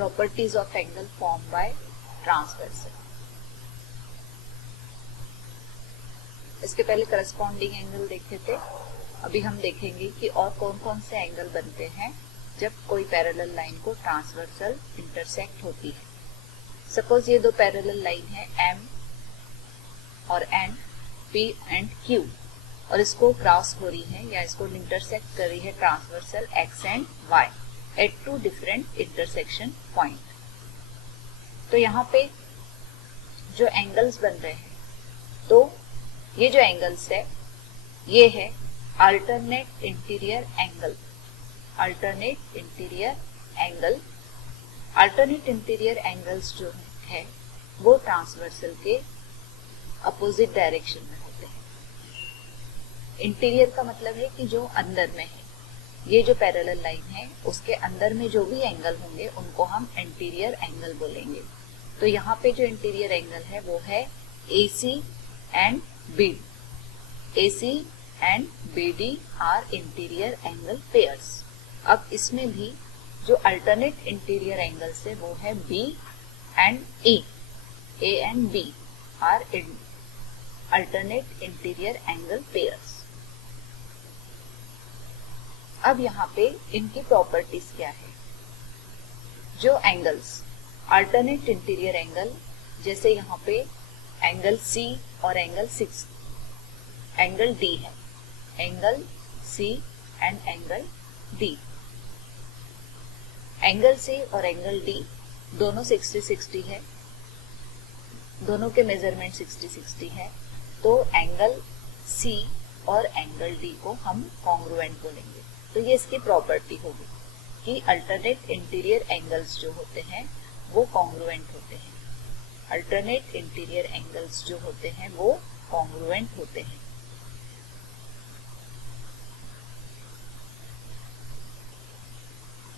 properties of angle formed by transversal. इसके पहले corresponding angle देखे थे, अभी हम देखेंगे कि और कौन कौन से एंगल बनते हैं जब कोई पैरेलल लाइन को ट्रांसवर्सल इंटरसेक्ट होती है। सपोज ये दो पैरेलल लाइन है M और N, P एंड Q, और इसको क्रॉस हो रही है या इसको इंटरसेक्ट कर रही है transversal X and Y at two different intersection point. तो यहाँ पे जो एंगल्स बन रहे हैं, तो ये जो एंगल्स है ये है alternate interior angle. Alternate interior angle, alternate interior angles जो है वो ट्रांसवर्सल के अपोजिट डायरेक्शन में होते हैं। इंटीरियर का मतलब है कि जो अंदर में है, ये जो पैरेलल लाइन है उसके अंदर में जो भी एंगल होंगे उनको हम इंटीरियर एंगल बोलेंगे। तो यहाँ पे जो इंटीरियर एंगल है वो है AC and BD। AC and BD are interior angle pairs. अब इसमें भी जो अल्टरनेट इंटीरियर एंगल्स है वो है B and E। A and B are alternate interior angle pairs. अब यहाँ पे इनकी प्रॉपर्टीज क्या है। जो एंगल्स अल्टरनेट इंटीरियर एंगल, जैसे यहाँ पे एंगल C और एंगल 6, एंगल D है, angle C and angle D। Angle C और एंगल D दोनों 60-60 है, दोनों के मेजरमेंट 60-60 है। तो एंगल C और एंगल D को हम कॉन्ग्रुएंट बोलेंगे। तो ये इसकी प्रॉपर्टी होगी कि अल्टरनेट इंटीरियर एंगल्स जो होते हैं वो कॉन्ग्रुएंट होते हैं। अल्टरनेट इंटीरियर एंगल्स जो होते हैं वो कॉन्ग्रुएंट होते हैं।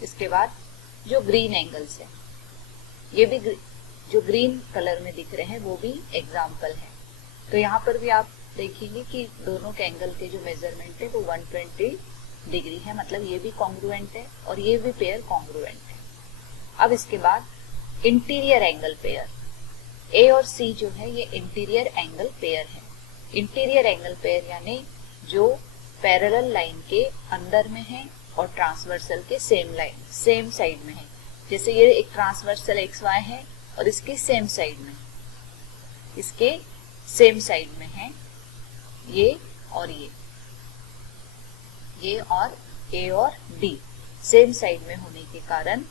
इसके बाद जो ग्रीन एंगल्स है, ये भी जो ग्रीन कलर में दिख रहे हैं वो भी एग्जाम्पल है। तो यहाँ पर भी आप देखेंगे कि दोनों के एंगल के जो मेजरमेंट है वो 120 डिग्री है, मतलब ये भी कॉन्ग्रुएंट है और ये भी पेयर कॉन्ग्रुएंट है। अब इसके बाद इंटीरियर एंगल पेयर, A और C जो है ये इंटीरियर एंगल पेयर है। इंटीरियर एंगल पेयर यानी जो पैरेलल लाइन के अंदर में है और ट्रांसवर्सल के सेम लाइन, सेम साइड में है। जैसे ये एक ट्रांसवर्सल XY है और इसकी सेम साइड में, इसके सेम साइड में है ये और ये और A और D सेम साइड में होने के कारण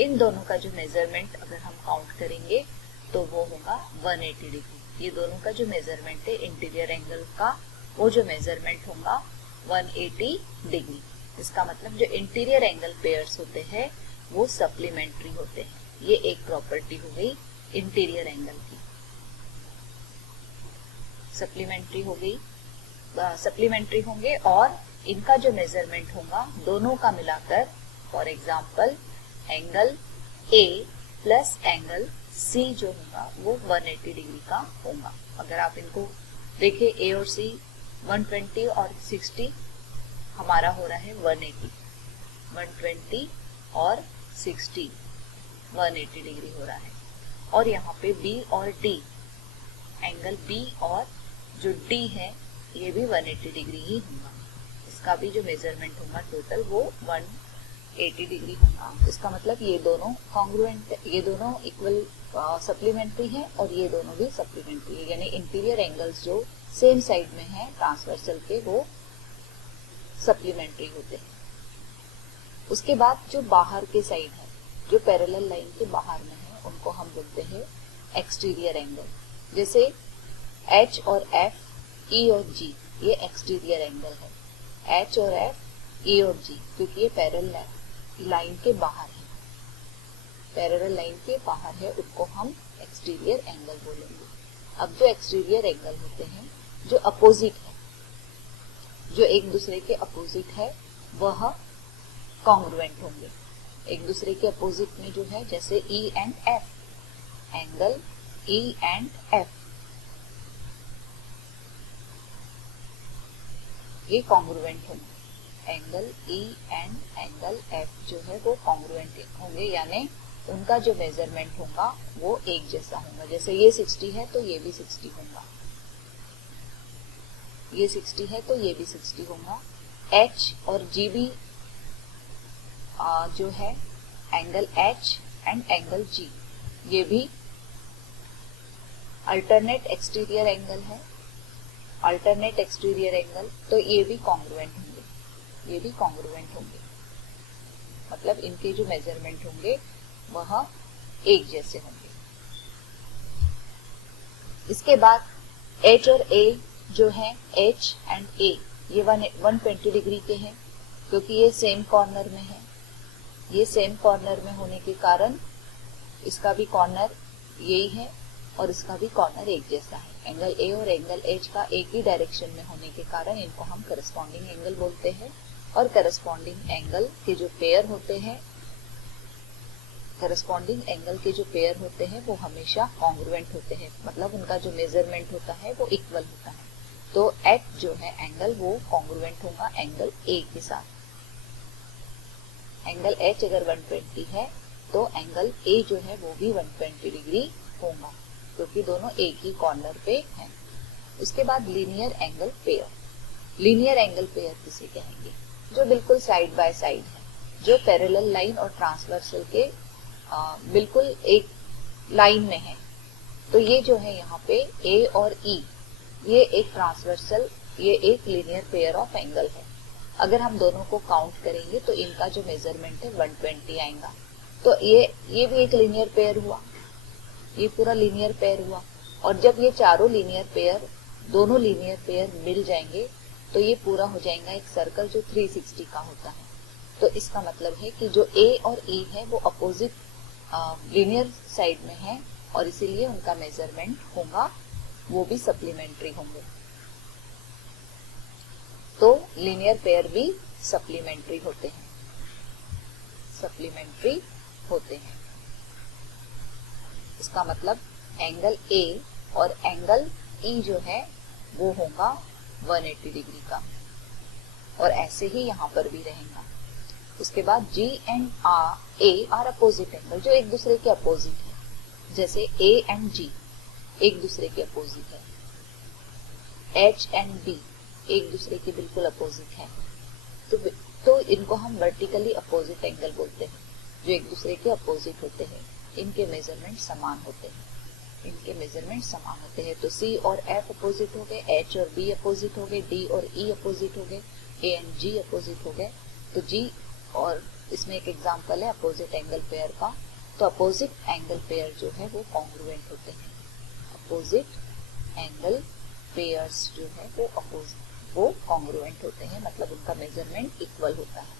इन दोनों का जो मेजरमेंट अगर हम काउंट करेंगे तो वो होगा 180 डिग्री। ये दोनों का जो मेजरमेंट है इंटीरियर एंगल का, वो जो मेजरमेंट होगा 180 डिग्री। इसका मतलब जो इंटीरियर एंगल पेयर्स होते हैं वो सप्लीमेंट्री होते हैं। ये एक प्रॉपर्टी हो गई इंटीरियर एंगल की। सप्लीमेंट्री हो गई, सप्लीमेंट्री होंगे और इनका जो मेजरमेंट होगा दोनों का मिलाकर, for example angle A plus angle C जो होगा वो 180 डिग्री का होगा। अगर आप इनको देखें A और C 120 और 60, हमारा हो रहा है 180, 120 और 60 180 डिग्री हो रहा है। और यहाँ पे B और D, एंगल B और जो D है ये भी 180 डिग्री ही होगा। इसका भी जो मेजरमेंट होगा टोटल वो 180 डिग्री होगा। इसका मतलब ये दोनों कॉन्ग्रुएंट, ये दोनों इक्वल सप्लीमेंट्री है और ये दोनों भी सप्लीमेंट्री है। यानी इंटीरियर एंगल्स जो सेम साइड में है ट्रांसवर्सल के वो सप्लीमेंट्री होते हैं। उसके बाद जो बाहर के साइड है, जो पैरेलल लाइन के बाहर में है, उनको हम बोलते हैं एक्सटीरियर एंगल। जैसे H और F, E और G ये एक्सटीरियर एंगल है। H और F, E और G क्योंकि ये पैरेलल लाइन के बाहर है, पैरेलल लाइन के बाहर है, उसको हम एक्सटीरियर एंगल बोलेंगे। अब जो एक्सटीरियर एंगल होते हैं जो अपोजिट है, जो एक दूसरे के अपोजिट है, वह कॉन्ग्रुएंट होंगे। एक दूसरे के अपोजिट में जो है जैसे E and F, angle E and F ये कॉन्ग्रुएंट होंगे। Angle E and angle F जो है वो कॉन्ग्रुएंट होंगे, यानी उनका जो मेजरमेंट होगा वो एक जैसा होगा। जैसे ये 60 है तो ये भी 60 होगा, ये 60 है तो ये भी 60 होगा। H और G भी जो है angle H and angle G, ये भी अल्टरनेट एक्सटीरियर एंगल है, अल्टरनेट एक्सटीरियर एंगल, तो ये भी कॉन्ग्रुएंट होंगे, ये भी कॉन्ग्रुएंट होंगे, मतलब इनके जो मेजरमेंट होंगे वह एक जैसे होंगे। इसके बाद H और A जो है, H एंड A ये 120 डिग्री के हैं, क्योंकि ये सेम कॉर्नर में है। ये सेम कॉर्नर में होने के कारण इसका भी कॉर्नर यही है और इसका भी कॉर्नर एक जैसा है। एंगल A और एंगल H का एक ही डायरेक्शन में होने के कारण इनको हम करस्पॉन्डिंग एंगल बोलते हैं। और करस्पॉन्डिंग एंगल के जो पेयर होते हैं, करस्पॉन्डिंग एंगल के जो पेयर होते हैं वो हमेशा कॉन्ग्रुएंट होते हैं, मतलब उनका जो मेजरमेंट होता है वो इक्वल होता है। तो H जो है एंगल वो कॉन्ग्रुएंट होगा एंगल A के साथ। एंगल H अगर 120 है तो एंगल A जो है वो भी 120 डिग्री होगा, क्योंकि दोनों एक ही कॉर्नर पे हैं। उसके बाद linear angle pair. Linear angle pair किसे कहेंगे? जो बिल्कुल साइड बाय साइड है, जो पैरेलल लाइन और ट्रांसवर्सल के बिल्कुल एक लाइन में है। तो ये जो है यहाँ पे A और E, ये एक ट्रांसवर्सल, ये एक लीनियर पेयर ऑफ एंगल है। अगर हम दोनों को काउंट करेंगे तो इनका जो मेजरमेंट है 120 आएगा। तो ये भी एक लीनियर पेयर हुआ, ये पूरा लीनियर पेयर हुआ। और जब ये चारों लीनियर पेयर, दोनों लीनियर पेयर मिल जाएंगे तो ये पूरा हो जाएगा एक सर्कल जो 360 का होता है। तो इसका मतलब है कि जो A और E है वो अपोजिट लीनियर साइड में है और इसीलिए उनका मेजरमेंट होगा वो भी सप्लीमेंट्री होंगे। तो लीनियर पेयर भी सप्लीमेंट्री होते हैं, सप्लीमेंट्री होते हैं। इसका मतलब एंगल A और एंगल E जो है वो होगा 180 डिग्री का, और ऐसे ही यहाँ पर भी रहेगा। उसके बाद G and A are opposite angle, जो एक दूसरे के अपोजिट है। जैसे A एंड G एक दूसरे के अपोजिट है, H एंड B एक दूसरे के बिल्कुल अपोजिट है। तो इनको हम वर्टिकली अपोजिट एंगल बोलते हैं, जो एक दूसरे के अपोजिट होते हैं। इनके मेजरमेंट समान होते हैं, इनके मेजरमेंट समान होते हैं। तो C और F अपोजिट हो गए, H और B अपोजिट हो गए, D और E अपोजिट हो गए, A एंड G अपोजिट हो गए। तो G, और इसमें एक एग्जांपल है अपोजिट एंगल पेयर का। तो अपोजिट एंगल पेयर जो है वो कॉन्ग्रुएंट होते हैं। अपोजिट एंगल पेयर्स जो है वो कॉन्ग्रुएंट होते हैं, मतलब उनका मेजरमेंट इक्वल होता है।